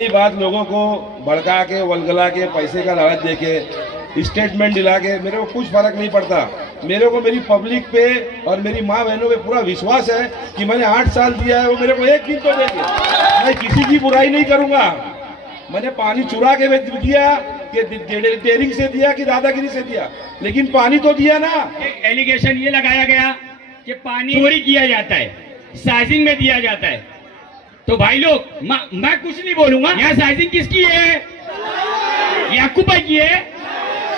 ये बात लोगों को भड़का के वलगला के पैसे का लालच दे के स्टेटमेंट दिला के मेरे को कुछ फर्क नहीं पड़ता। मेरे को मेरी पब्लिक पे और मेरी माँ बहनों पे पूरा विश्वास है कि मैंने 8 साल दिया है, वो मेरे को एक दिन तो देंगे। मैं किसी की बुराई नहीं करूंगा। मैंने पानी चुरा के दिया कि डेयरिंग से दिया कि दादागिरी से दिया, लेकिन पानी तो दिया ना। एक एलिगेशन ये लगाया गया कि पानी चोरी किया जाता है, साइजिंग में दिया जाता है। तो भाई लोग मैं कुछ नहीं बोलूंगा। यहाँ साइजिंग किसकी है? याकूब भाई की है,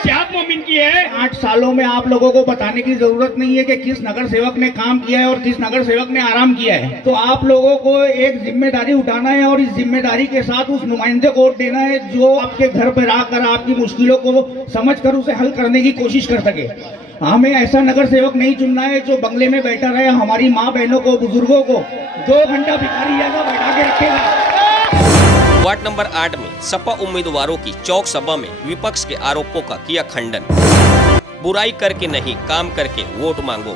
शाह मोमिन की है। 8 सालों में आप लोगों को बताने की जरूरत नहीं है कि किस नगर सेवक ने काम किया है और किस नगर सेवक ने आराम किया है। तो आप लोगों को एक जिम्मेदारी उठाना है और इस जिम्मेदारी के साथ उस नुमाइंदे को वोट देना है जो आपके घर पर आकर आपकी मुश्किलों को समझकर उसे हल करने की कोशिश कर सके। हमें ऐसा नगर सेवक नहीं चुनना है जो बंगले में बैठा रहे, हमारी माँ बहनों को, बुजुर्गों को 2 घंटा भिखारी जैसा बैठा के रखेगा। वार्ड नंबर 8 में सपा उम्मीदवारों की चौक सभा में विपक्ष के आरोपों का किया खंडन। बुराई करके नहीं, काम करके वोट मांगो।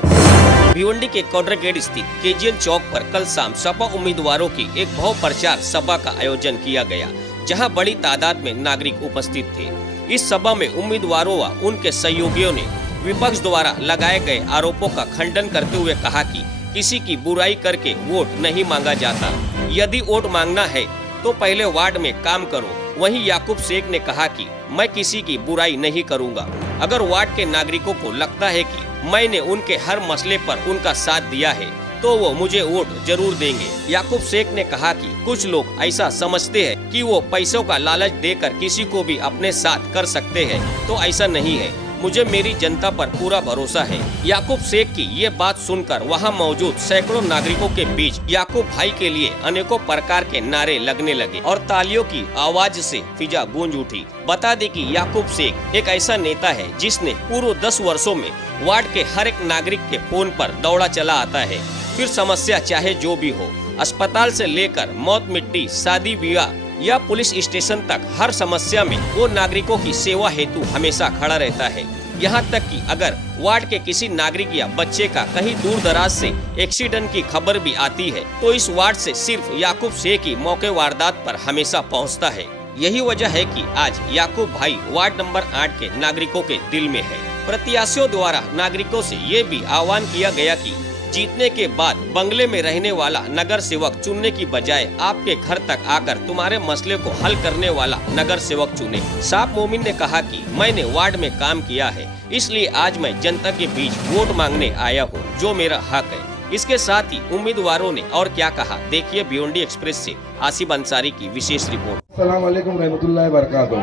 भिवंडी के कॉड्रेगेट स्थित केजीएन चौक पर कल शाम सपा उम्मीदवारों की एक भाव प्रचार सभा का आयोजन किया गया, जहां बड़ी तादाद में नागरिक उपस्थित थे। इस सभा में उम्मीदवारों व उनके सहयोगियों ने विपक्ष द्वारा लगाए गए आरोपों का खंडन करते हुए कहा कि किसी की बुराई करके वोट नहीं मांगा जाता। यदि वोट मांगना है तो पहले वार्ड में काम करो। वहीं याकूब शेख ने कहा कि मैं किसी की बुराई नहीं करूंगा। अगर वार्ड के नागरिकों को लगता है कि मैंने उनके हर मसले पर उनका साथ दिया है तो वो मुझे वोट जरूर देंगे। याकूब शेख ने कहा कि कुछ लोग ऐसा समझते हैं कि वो पैसों का लालच देकर किसी को भी अपने साथ कर सकते हैं, तो ऐसा नहीं है। मुझे मेरी जनता पर पूरा भरोसा है। याकूब शेख की ये बात सुनकर वहां मौजूद सैकड़ों नागरिकों के बीच याकूब भाई के लिए अनेकों प्रकार के नारे लगने लगे और तालियों की आवाज से फिजा गूंज उठी। बता दें कि याकूब शेख एक ऐसा नेता है जिसने पूर्व 10 वर्षों में वार्ड के हर एक नागरिक के फोन पर दौड़ा चला आता है। फिर समस्या चाहे जो भी हो, अस्पताल से लेकर मौत मिट्टी, शादी विवाह या पुलिस स्टेशन तक, हर समस्या में वो नागरिकों की सेवा हेतु हमेशा खड़ा रहता है। यहाँ तक कि अगर वार्ड के किसी नागरिक या बच्चे का कहीं दूर दराज से एक्सीडेंट की खबर भी आती है तो इस वार्ड से सिर्फ याकूब शेख ही मौके वारदात पर हमेशा पहुँचता है। यही वजह है कि आज याकूब भाई वार्ड नंबर 8 के नागरिकों के दिल में है। प्रत्याशियों द्वारा नागरिकों से ये भी आह्वान किया गया कि जीतने के बाद बंगले में रहने वाला नगर सेवक चुनने की बजाय आपके घर तक आकर तुम्हारे मसले को हल करने वाला नगर सेवक चुने। शाह मोमिन ने कहा कि मैंने वार्ड में काम किया है, इसलिए आज मैं जनता के बीच वोट मांगने आया हूँ, जो मेरा हक है। इसके साथ ही उम्मीदवारों ने और क्या कहा, देखिए भिवंडी एक्सप्रेस से आसिफ अंसारी की विशेष रिपोर्ट। अस्सलाम वालेकुम रहमतुल्लाहि बरकातुहू।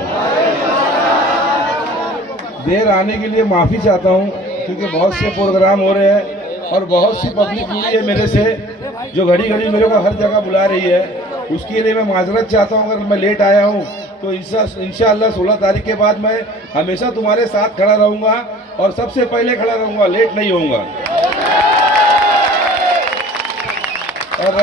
देर आने के लिए माफी चाहता हूँ क्योंकि बहुत से प्रोग्राम हो रहे हैं और बहुत सी पब्लिक हुई है मेरे से जो घड़ी घड़ी मेरे को हर जगह बुला रही है। उसके लिए मैं माजरत चाहता हूँ। अगर मैं लेट आया हूँ तो इंशाअल्लाह 16 तारीख के बाद मैं हमेशा तुम्हारे साथ खड़ा रहूँगा और सबसे पहले खड़ा रहूँगा, लेट नहीं होऊंगा। और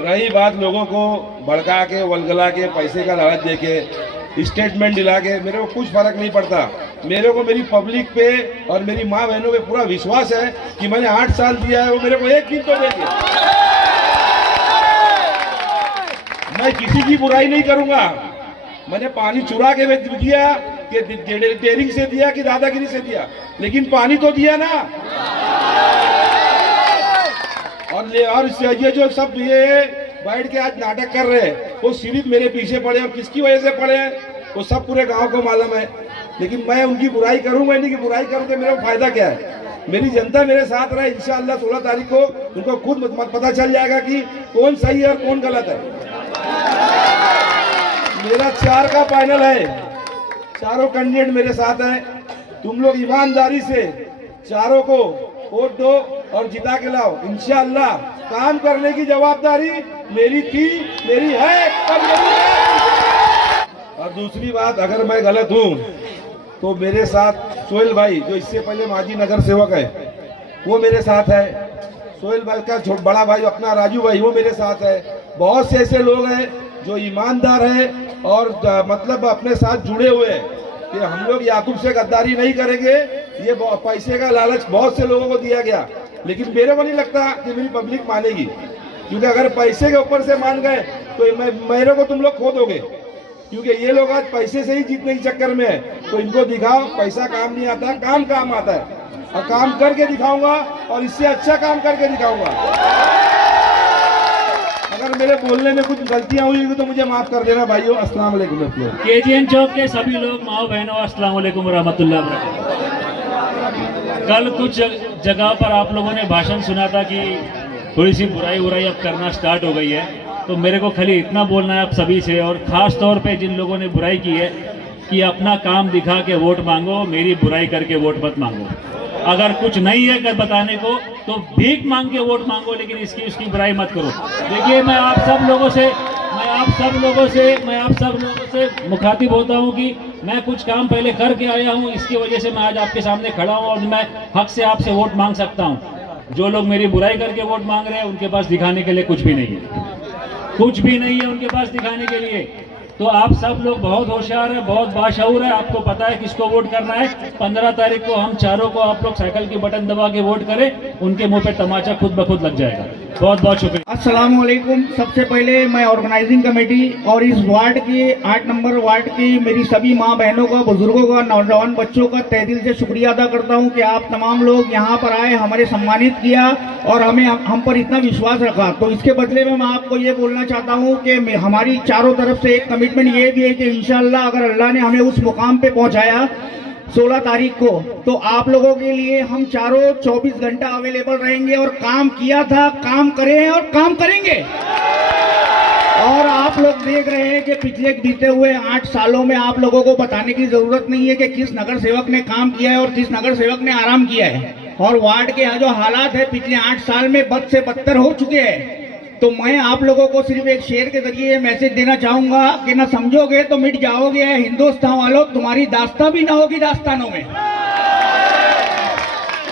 रही बात लोगों को भड़का के वलगला के पैसे का लालच दे के स्टेटमेंट दिला के, मेरे को कुछ फर्क नहीं पड़ता। मेरे को मेरी पब्लिक पे और मेरी माँ बहनों पे पूरा विश्वास है कि मैंने 8 साल दिया है, वो मेरे को एक दिन तो देंगे। मैं किसी की बुराई नहीं करूंगा। मैंने पानी चुरा के दिया कि डेयरिंग से दिया कि दादागिरी से दिया, लेकिन पानी तो दिया ना। और ये जो सब ये बैठ के आज नाटक कर रहे हैं वो सिर्फ मेरे पीछे पड़े हैं। किसकी वजह से पड़े हैं वो सब पूरे गांव को मालूम है, लेकिन मैं उनकी बुराई करूं, मैं इनकी बुराई करूं तो मेरा फायदा क्या है। मेरी जनता मेरे साथ रहे। इंशाअल्लाह 16 तारीख को उनको खुद पता चल जाएगा कि कौन सही है और कौन गलत है। मेरा 4 का पैनल है, चारों कैंडिडेट मेरे साथ है। तुम लोग ईमानदारी से चारों को वोट दो और जिता के लाओ। इंशाअल्लाह काम करने की जवाबदारी मेरी थी, मेरी है और मेरी है। और दूसरी बात, अगर मैं गलत हूँ तो मेरे साथ सोहेल भाई जो इससे पहले माजी नगर सेवक है वो मेरे साथ है। सोहेल भाई का बड़ा भाई अपना राजू भाई वो मेरे साथ है। बहुत से ऐसे लोग हैं जो ईमानदार हैं और मतलब अपने साथ जुड़े हुए हैं कि हम लोग याकूब से गद्दारी नहीं करेंगे। ये पैसे का लालच बहुत से लोगों को दिया गया, लेकिन मेरे को नहीं लगता कि मेरी पब्लिक मानेगी, क्योंकि अगर पैसे के ऊपर से मान गए तो मेरे को तुम लोग खो दोगे, क्योंकि ये लोग आज पैसे से ही जीतने के चक्कर में है। तो इनको दिखाओ पैसा काम नहीं आता, काम काम आता है, और काम करके दिखाऊंगा और इससे अच्छा काम करके दिखाऊंगा। अगर मेरे बोलने में कुछ गलतियां हुई तो मुझे माफ कर देना भाइयों। अस्सलाम वालेकुम। केजीएन चौक के सभी लोग माओ बहनों, अस्सलाम वालेकुम रहमतुल्लाह वबरकातुहू। कल कुछ जगह पर आप लोगों ने भाषण सुना था कि थोड़ी सी बुराई अब करना स्टार्ट हो गई है, तो मेरे को खाली इतना बोलना है आप सभी से, और ख़ास तौर पे जिन लोगों ने बुराई की है कि अपना काम दिखा के वोट मांगो, मेरी बुराई करके वोट मत मांगो। अगर कुछ नहीं है कर बताने को तो भीख मांग के वोट मांगो, लेकिन उसकी बुराई मत करो। देखिए, मैं आप सब लोगों से मुखातिब होता हूं कि मैं कुछ काम पहले करके आया हूं, इसकी वजह से मैं आज आपके सामने खड़ा हूं और मैं हक से आपसे वोट मांग सकता हूं। जो लोग मेरी बुराई करके वोट मांग रहे हैं उनके पास दिखाने के लिए कुछ भी नहीं है, कुछ भी नहीं है उनके पास दिखाने के लिए। तो आप सब लोग बहुत होशियार है, बहुत बाशऊर है, आपको पता है किसको वोट करना है। 15 तारीख को हम चारों को आप लोग साइकिल की बटन दबा के वोट करें, उनके मुंह पे तमाचा खुद ब खुद लग जाएगा। बहुत बहुत शुक्रिया। अस्सलाम वालेकुम। सबसे पहले मैं ऑर्गेनाइजिंग कमेटी और इस वार्ड के 8 नंबर वार्ड की मेरी सभी माँ बहनों का, बुजुर्गों का, नौजवान बच्चों का तहे दिल से शुक्रिया अदा करता हूँ कि आप तमाम लोग यहाँ पर आए, हमारे सम्मानित किया और हम पर इतना विश्वास रखा। तो इसके बदले में मैं आपको ये बोलना चाहता हूँ कि हमारी चारों तरफ से एक कमिटमेंट ये भी है कि इंशाल्लाह अगर अल्लाह ने हमें उस मुकाम पे पहुँचाया 16 तारीख को, तो आप लोगों के लिए हम चारों 24 घंटा अवेलेबल रहेंगे और काम किया था, काम करें और काम करेंगे। और आप लोग देख रहे हैं कि पिछले बीते हुए 8 सालों में आप लोगों को बताने की जरूरत नहीं है कि किस नगर सेवक ने काम किया है और किस नगर सेवक ने आराम किया है। और वार्ड के यहाँ जो हालात है पिछले 8 साल में बद से बदतर हो चुके हैं। तो मैं आप लोगों को सिर्फ एक शेर के जरिए मैसेज देना चाहूंगा कि ना समझोगे तो मिट जाओगे हिंदुस्तान वालों, तुम्हारी दास्तां भी ना होगी दास्तानों में।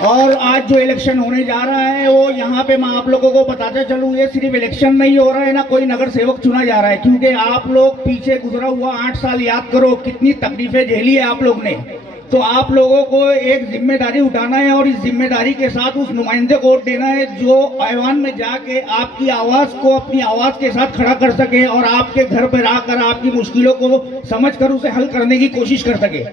और आज जो इलेक्शन होने जा रहा है वो यहाँ पे मैं आप लोगों को बताते चलूँ, ये सिर्फ इलेक्शन नहीं हो रहा है, ना कोई नगर सेवक चुना जा रहा है, क्योंकि आप लोग पीछे गुजरा हुआ 8 साल याद करो, कितनी तकलीफें झेली है आप लोग ने। तो आप लोगों को एक जिम्मेदारी उठाना है और इस जिम्मेदारी के साथ उस नुमाइंदे को वोट देना है जो ऐवान में जाके आपकी आवाज को अपनी आवाज के साथ खड़ा कर सके और आपके घर पर आकर आपकी मुश्किलों को समझकर उसे हल करने की कोशिश कर सके।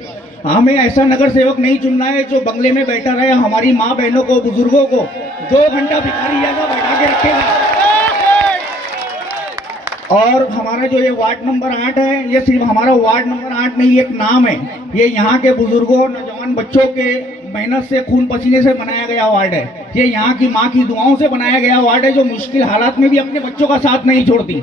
हमें ऐसा नगर सेवक नहीं चुनना है जो बंगले में बैठा रहे, हमारी माँ बहनों को, बुजुर्गों को 2 घंटा भिखारी जैसा बैठा के रखेगा। और हमारा जो ये वार्ड नंबर 8 है, ये सिर्फ हमारा वार्ड नंबर 8 नहीं, एक नाम है। ये यहाँ के बुजुर्गों, नौजवान बच्चों के मेहनत से, खून पसीने से बनाया गया वार्ड है। ये यहाँ की माँ की दुआओं से बनाया गया वार्ड है, जो मुश्किल हालात में भी अपने बच्चों का साथ नहीं छोड़ती।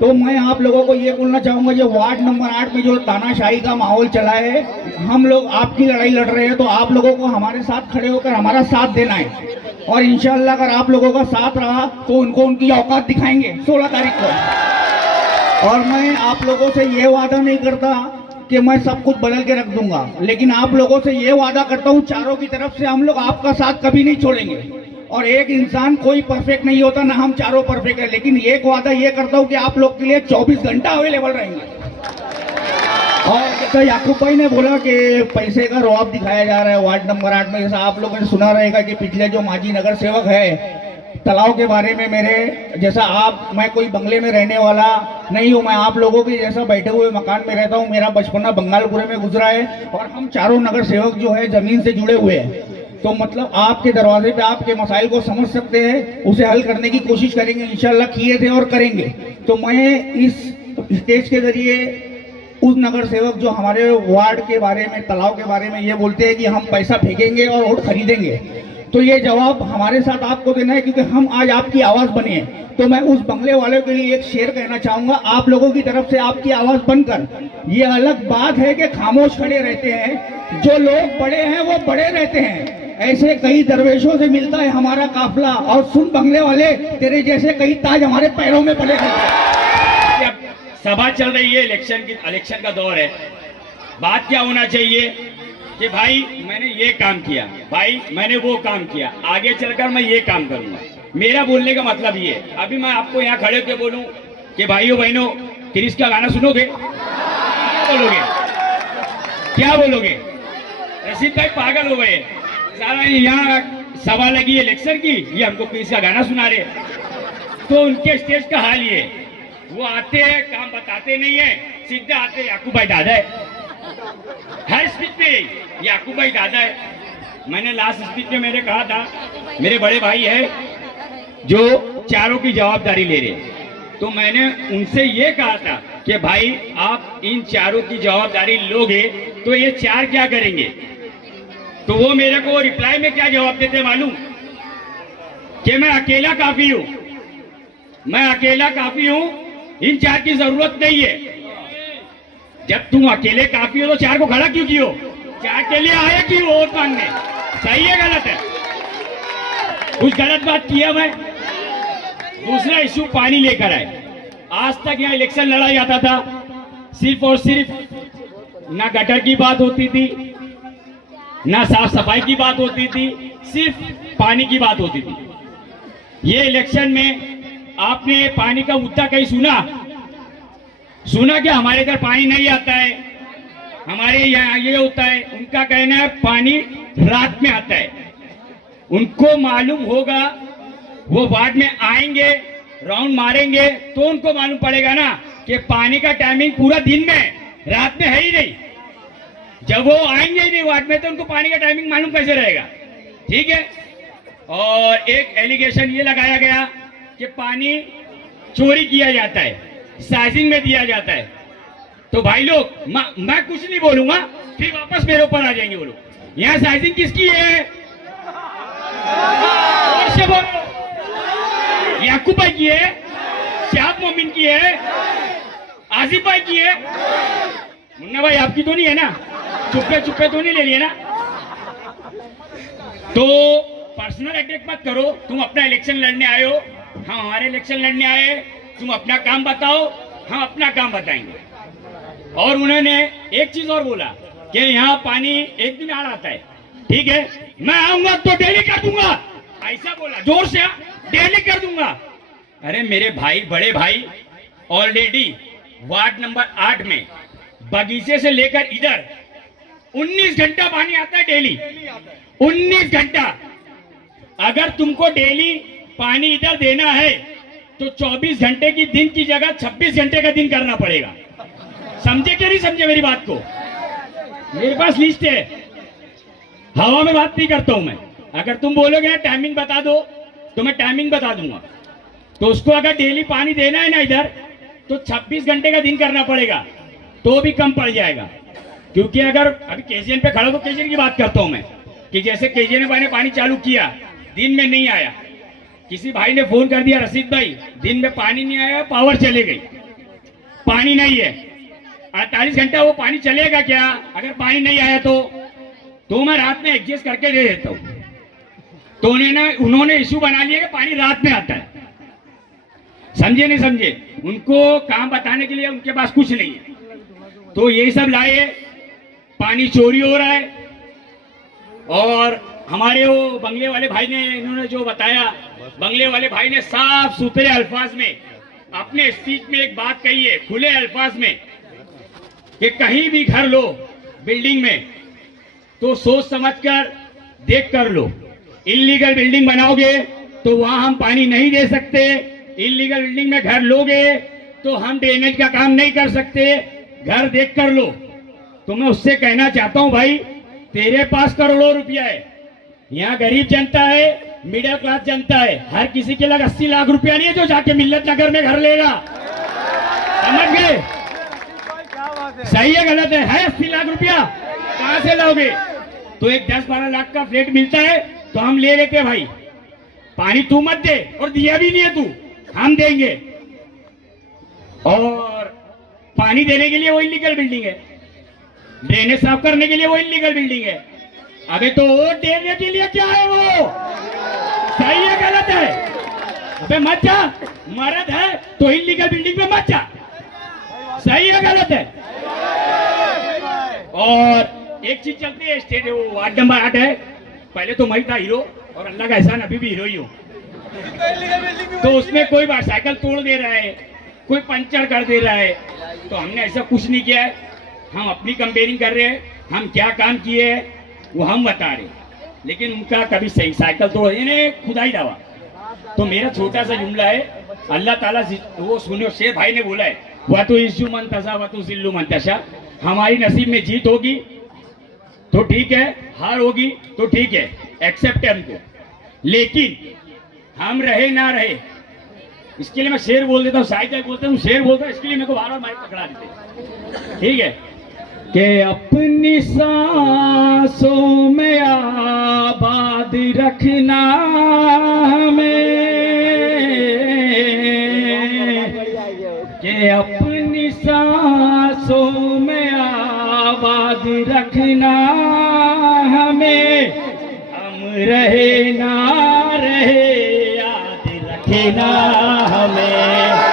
तो मैं आप लोगों को ये बोलना चाहूंगा, ये वार्ड नंबर 8 में जो तानाशाही का माहौल चला है, हम लोग आपकी लड़ाई लड़ रहे हैं, तो आप लोगों को हमारे साथ खड़े होकर हमारा साथ देना है। और इंशाल्लाह अगर आप लोगों का साथ रहा तो उनको उनकी औकात दिखाएंगे 16 तारीख को। और मैं आप लोगों से ये वादा नहीं करता कि मैं सब कुछ बदल के रख दूंगा, लेकिन आप लोगों से ये वादा करता हूँ चारों की तरफ से, हम लोग आपका साथ कभी नहीं छोड़ेंगे। और एक इंसान कोई परफेक्ट नहीं होता, ना हम चारों परफेक्ट है, लेकिन एक वादा ये करता हूँ कि आप लोग के लिए 24 घंटा अवेलेबल रहेंगे। और जैसा याकूब भाई ने बोला कि पैसे का रौब दिखाया जा रहा है वार्ड नंबर 8 में, जैसा आप लोगों ने सुना रहेगा कि पिछले जो माजी नगर सेवक है, तालाब के बारे में मेरे जैसा मैं कोई बंगले में रहने वाला नहीं हूँ, मैं आप लोगों के जैसा बैठे हुए मकान में रहता हूँ। मेरा बचपना बंगालपुरे में गुजरा है और हम चारों नगर सेवक जो है जमीन से जुड़े हुए हैं। तो मतलब आपके दरवाजे पे आपके मसाइल को समझ सकते हैं, उसे हल करने की कोशिश करेंगे, इंशाल्लाह किए थे और करेंगे। तो मैं इस स्टेज के जरिए उस नगर सेवक जो हमारे वार्ड के बारे में, तालाब के बारे में ये बोलते हैं कि हम पैसा फेंकेंगे और वोट खरीदेंगे, तो ये जवाब हमारे साथ आपको देना है, क्योंकि हम आज आपकी आवाज बने हैं। तो मैं उस बंगले वालों के लिए एक शेर कहना चाहूंगा, आप लोगों की तरफ से आपकी आवाज बनकर। ये अलग बात है कि खामोश खड़े रहते हैं, जो लोग बड़े हैं वो बड़े रहते हैं। ऐसे कई दरवेशों से मिलता है हमारा काफिला, और सुन बंगले वाले, तेरे जैसे कई ताज हमारे पैरों में पड़े रहते हैं। सभा चल रही है, इलेक्शन का दौर है। बात क्या होना चाहिए कि भाई मैंने ये काम किया, भाई मैंने वो काम किया, आगे चलकर मैं ये काम करूंगा। मेरा बोलने का मतलब ये, अभी मैं आपको यहाँ खड़े होकर बोलूं कि भाइयों बहनों क्रिस का गाना सुनोगे, क्या बोलोगे? क्या बोलोगे? रशीद भाई पागल हो गए, सारा यहाँ सभा लगी इलेक्शन की, ये हमको क्रिस का गाना सुना रहे। तो उनके स्टेज का हाल ये वो आते हैं, काम बताते नहीं है, सीधे आते याकूब भाई दादा है। हर स्पीच पे याकूब भाई दादा है। मैंने लास्ट स्पीच में मैंने कहा था, मेरे बड़े भाई है जो चारों की जवाबदारी ले रहे हैं, तो मैंने उनसे ये कहा था कि भाई आप इन चारों की जवाबदारी लोगे तो ये चार क्या करेंगे। तो वो मेरे को रिप्लाई में क्या जवाब देते मालूम, कि मैं अकेला काफी हूं, मैं अकेला काफी हूं, इन चार की जरूरत नहीं है। जब तुम अकेले काफी हो तो चार को खड़ा क्यों कियो, चार के लिए आए क्यों वोट मांगने। सही है गलत है, कुछ गलत बात किया मैं। दूसरा इश्यू पानी लेकर आए। आज तक यहाँ इलेक्शन लड़ा जाता था, सिर्फ और सिर्फ ना गटर की बात होती थी, ना साफ सफाई की बात होती थी, सिर्फ पानी की बात होती थी। ये इलेक्शन में आपने पानी का मुद्दा कहीं सुना कि हमारे इधर पानी नहीं आता है, हमारे यहाँ ये होता है। उनका कहना है पानी रात में आता है। उनको मालूम होगा, वो वार्ड में आएंगे, राउंड मारेंगे तो उनको मालूम पड़ेगा ना कि पानी का टाइमिंग पूरा दिन में, रात में है ही नहीं। जब वो आएंगे ही नहीं वार्ड में तो उनको पानी का टाइमिंग मालूम कैसे रहेगा। ठीक है। और एक एलिगेशन ये लगाया गया कि पानी चोरी किया जाता है, साइजिंग में दिया जाता है। तो भाई लोग मैं कुछ नहीं बोलूंगा, फिर वापस मेरे ऊपर आ जाएंगे वो लोग। यहाँ साइजिंग किसकी है, और से बोलो। याकूब भाई की है, शाह मोमिन की है, आसिफ भाई की है। मुन्ना भाई आपकी तो नहीं है ना, चुप्पे चुप्पे तो नहीं ले लिए ना। तो पर्सनल अटैक मत करो। तुम अपना इलेक्शन लड़ने आए हो, हम हमारे इलेक्शन लड़ने आए। तुम अपना काम बताओ, हम अपना काम बताएंगे। और उन्होंने एक चीज और बोला कि यहाँ पानी एक दिन आ आता है। ठीक है, मैं आऊंगा तो डेली कर दूंगा, ऐसा बोला जोर से, डेली कर दूंगा। अरे मेरे भाई, बड़े भाई, ऑलरेडी वार्ड नंबर 8 में बगीचे से लेकर इधर 19 घंटा पानी आता है, डेली 19 घंटा। अगर तुमको डेली पानी इधर देना है तो 24 घंटे की दिन की जगह 26 घंटे का दिन करना पड़ेगा। समझे कि नहीं समझे मेरी बात को। मेरे पास लिस्ट है, हवा में बात नहीं करता हूं मैं। अगर तुम बोलोगे ना टाइमिंग बता दो तो मैं टाइमिंग बता दूंगा। तो उसको अगर डेली पानी देना है ना इधर, तो 26 घंटे का दिन करना पड़ेगा, तो भी कम पड़ जाएगा। क्योंकि अगर अभी केजीएन पे खड़ा तो केजीएन की बात करता हूं मैं, कि जैसे केजीएन भाई ने पानी चालू किया, दिन में नहीं आया, किसी भाई ने फोन कर दिया, रशीद भाई दिन में पानी नहीं आया, पावर चले गई, पानी नहीं है, 48 घंटा वो पानी चलेगा क्या? अगर पानी नहीं आया तो मैं रात में एडजस्ट करके दे देता हूं। तो उन्होंने इश्यू बना लिया कि पानी रात में आता है। समझे नहीं समझे? उनको काम बताने के लिए उनके पास कुछ नहीं है। तो यही सब लाए, पानी चोरी हो रहा है। और हमारे वो बंगले वाले भाई ने, इन्होंने जो बताया, बंगले वाले भाई ने साफ सुथरे अल्फाज में अपने स्पीच में एक बात कही है, खुले अल्फाज में, कि कहीं भी घर लो बिल्डिंग में तो सोच समझकर देख कर लो। इल्लीगल बिल्डिंग बनाओगे तो वहां हम पानी नहीं दे सकते, इल्लीगल बिल्डिंग में घर लोगे तो हम ड्रेनेज का काम नहीं कर सकते, घर देख कर लो। तो मैं उससे कहना चाहता हूं, भाई तेरे पास करोड़ों रुपया है, यहाँ गरीब जनता है, मिडिल क्लास जनता है, हर किसी के लग 80 लाख रुपया नहीं है जो जाके मिल्लत नगर में घर लेगा। समझ गए? सही है गलत है 80 लाख रुपया कहां से लाओगे? तो एक 10-12 लाख का फ्लैट मिलता है तो हम ले लेते भाई। पानी तू मत दे, और दिया भी नहीं है तू, हम देंगे। और पानी देने के लिए वो इल्लीगल बिल्डिंग है, ड्रेनेज साफ करने के लिए वो इल्लीगल बिल्डिंग है। अबे तो वोट देने के लिए क्या है वो? सही है गलत है? अबे मत जा, मर्द है तो इल्लीगल बिल्डिंग में मत जा। सही है गलत है? और एक चीज चलती है, स्टेट वो वार्ड नंबर 8 है, पहले तो मैं था हीरो, और अल्लाह का एहसान अभी भी हीरो ही हूँ। तो उसमें कोई साइकिल तोड़ दे रहा है, कोई पंचर कर दे रहा है, तो हमने ऐसा कुछ नहीं किया है। हम अपनी कंपेयरिंग कर रहे हैं, हम क्या काम किए हैं वो हम बता रहे हैं। लेकिन उनका कभी सही साइकिल तोड़, इन्हें खुदा ही दावा। तो मेरा छोटा सा जुमला है अल्लाह ताला वो सुनो, शेर भाई ने बोला है, वह तो इज्जू मन तसा वह तो जिल्लू मन तशा। हमारी नसीब में जीत होगी तो ठीक है, हार होगी तो ठीक है, एक्सेप्ट है हमको, लेकिन हम रहे ना रहे इसके लिए मैं शेर बोल देता हूँ, शायद बोलते हूँ, शेर बोलता हूँ, इसके लिए मेरे को बार बार माइक पकड़ा देते, ठीक है। कि अपनी सांसों में आबाद रखना हमें, कि अपनी सांसों में आबाद रखना हमें, हम रहे ना रहे याद रखना हमें।